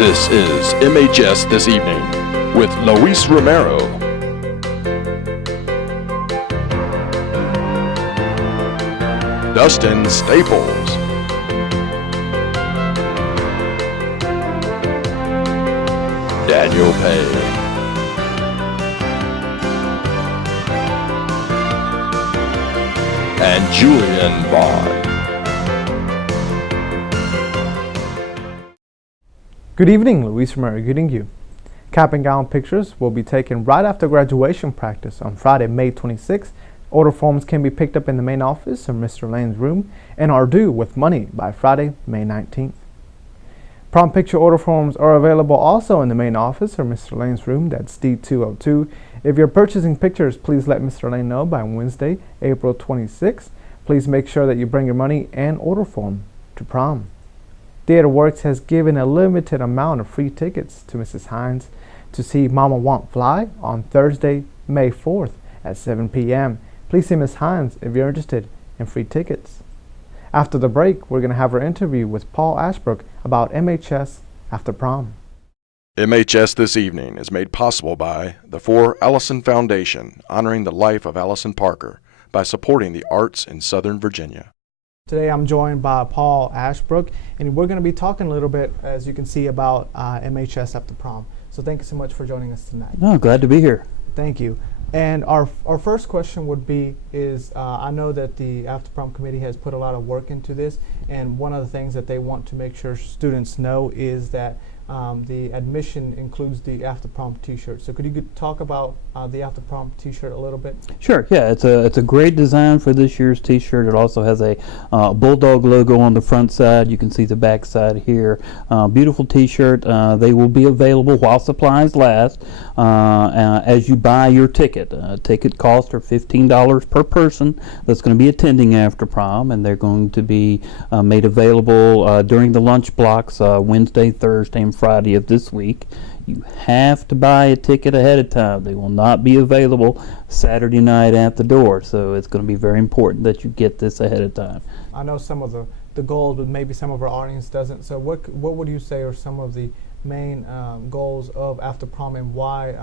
This is MHS This Evening with Luis Romero. Dustin Staples. Daniel Peay. And Julian Vaughn. Good evening, Luis Romero greeting you. Cap and gown pictures will be taken right after graduation practice on Friday, May 26th. Order forms can be picked up in the main office in Mr. Lane's room and are due with money by Friday, May 19th. Prom picture order forms are available also in the main office or Mr. Lane's room, that's D202. If you're purchasing pictures, please let Mr. Lane know by Wednesday, April 26th. Please make sure that you bring your money and order form to prom. Theater Works has given a limited amount of free tickets to Mrs. Hines to see Mama Want Fly on Thursday, May 4th at 7 p.m. Please see Ms. Hines if you're interested in free tickets. After the break, we're going to have our interview with Paul Ashbrook about MHS After Prom. MHS This Evening is made possible by the For Allison Foundation, honoring the life of Allison Parker by supporting the arts in Southern Virginia. Today I'm joined by Paul Ashbrook, and we're going to be talking a little bit, as you can see, about MHS After Prom. So thank you so much for joining us tonight. Oh, glad to be here. Thank you. And our first question would be I know that the After Prom Committee has put a lot of work into this, and one of the things that they want to make sure students know is that the admission includes the After Prom T-shirt. So could you talk about the After Prom T-shirt a little bit? Sure. Yeah, it's a great design for this year's T-shirt. It also has a bulldog logo on the front side. You can see the back side here. Beautiful T-shirt. They will be available while supplies last as you buy your ticket. Ticket costs are $15 per person that's going to be attending After Prom, and they're going to be made available during the lunch blocks Wednesday, Thursday, and Friday of this week. You have to buy a ticket ahead of time. They will not be available Saturday night at the door, so it's going to be very important that you get this ahead of time. I know some of the goals, but maybe some of our audience doesn't. So what would you say are some of the main goals of After Prom, and why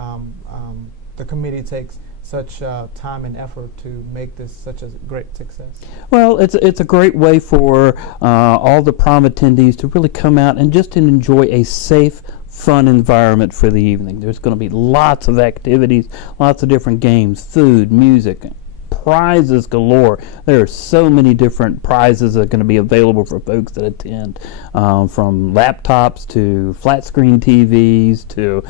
the committee takes such time and effort to make this such a great success? Well, it's a great way for all the prom attendees to really come out and just enjoy a safe, fun environment for the evening. There's going to be lots of activities, lots of different games, food, music, prizes galore. There are so many different prizes that are going to be available for folks that attend, from laptops to flat screen TVs to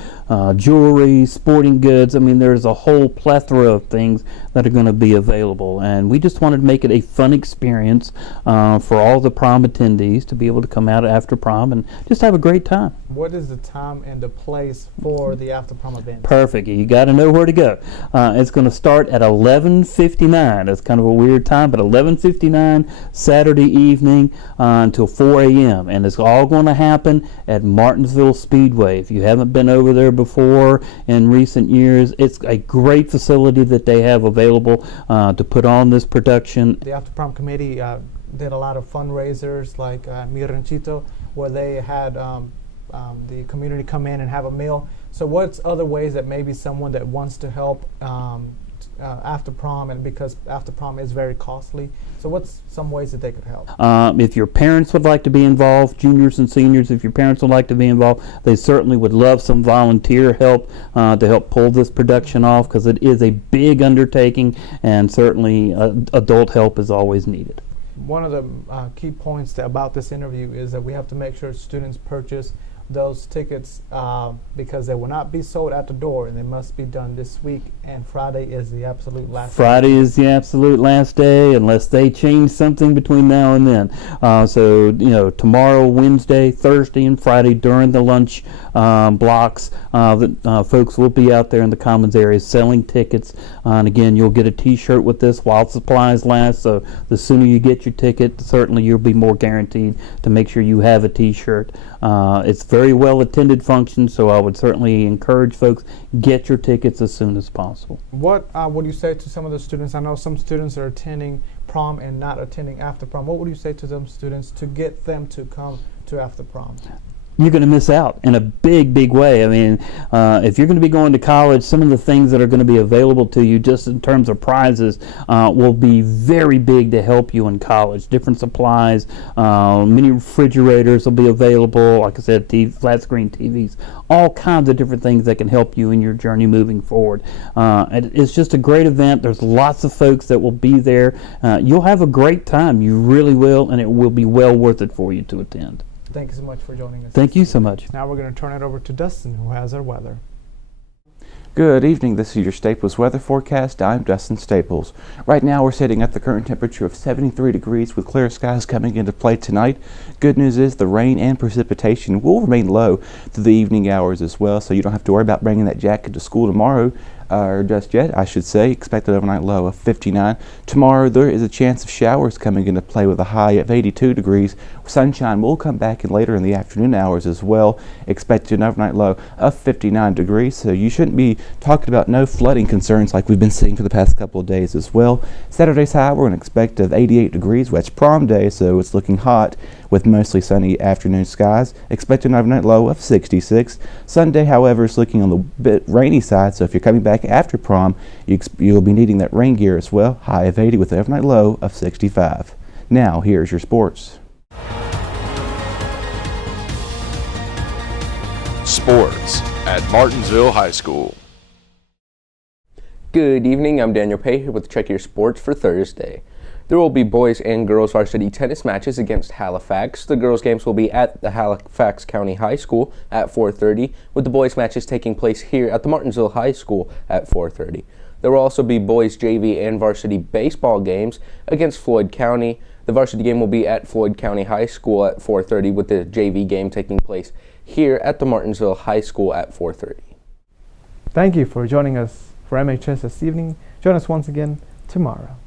jewelry, sporting goods. I mean, there's a whole plethora of things that are going to be available, and we just wanted to make it a fun experience for all the prom attendees to be able to come out after prom and just have a great time. What is the time and the place for the After Prom event? Perfect. You got to know where to go. It's going to start at 11:59. That's kind of a weird time, but 11:59 Saturday evening until 4 a.m. And it's all going to happen at Martinsville Speedway. If you haven't been over there before in recent years, it's a great facility that they have available to put on this production. The After Prom Committee did a lot of fundraisers like Mi Ranchito, where they had the community come in and have a meal. So what's other ways that maybe someone that wants to help after prom, and because after prom is very costly, so what's some ways that they could help? If your parents would like to be involved, juniors and seniors, if your parents would like to be involved, they certainly would love some volunteer help to help pull this production off, because it is a big undertaking, and certainly adult help is always needed. One of the key points about this interview is that we have to make sure students purchase those tickets because they will not be sold at the door, and they must be done this week, and Friday is the absolute last Friday day. is the absolute last day, unless they change something between now and then. So, tomorrow, Wednesday, Thursday, and Friday during the lunch blocks, folks will be out there in the Commons area selling tickets. And again, you'll get a T-shirt with this while supplies last, so the sooner you get your ticket, certainly you'll be more guaranteed to make sure you have a T-shirt. It's very well attended function, so I would certainly encourage folks, get your tickets as soon as possible. What would you say to some of the students? I know some students are attending prom and not attending after prom. What would you say to them students to get them to come to after prom? you're going to miss out in a big way. I mean, if you're going to be going to college, some of the things that are going to be available to you just in terms of prizes will be very big to help you in college. Different supplies, many refrigerators will be available, like I said, flat screen TVs, all kinds of different things that can help you in your journey moving forward. It's just a great event. There's lots of folks that will be there. You'll have a great time. You really will, and it will be well worth it for you to attend. Thank you so much for joining us. Thank you so much. Now we're going to turn it over to Dustin, who has our weather. Good evening, this is your Staples weather forecast. I'm Dustin Staples. Right now we're sitting at the current temperature of 73 degrees with clear skies coming into play tonight. Good news is the rain and precipitation will remain low through the evening hours as well, so you don't have to worry about bringing that jacket to school tomorrow. Or just yet, I should say. Expected overnight low of 59. Tomorrow there is a chance of showers coming into play with a high of 82 degrees. Sunshine will come back in later in the afternoon hours as well. Expected an overnight low of 59 degrees. So you shouldn't be talking about no flooding concerns like we've been seeing for the past couple of days as well. Saturday's high we're going to expect of 88 degrees. Well, it's prom day, so it's looking hot with mostly sunny afternoon skies. Expected an overnight low of 66. Sunday, however, is looking on the bit rainy side, so if you're coming back after prom, you'll be needing that rain gear as well. High of 80 with an overnight low of 65. Now, here's your sports. Sports at Martinsville High School. Good evening, I'm Daniel Peay here with Check Your Sports for Thursday. There will be boys and girls varsity tennis matches against Halifax. The girls' games will be at the Halifax County High School at 4:30, with the boys' matches taking place here at the Martinsville High School at 4:30. There will also be boys' JV and varsity baseball games against Floyd County. The varsity game will be at Floyd County High School at 4:30, with the JV game taking place here at the Martinsville High School at 4:30. Thank you for joining us for MHS this evening. Join us once again tomorrow.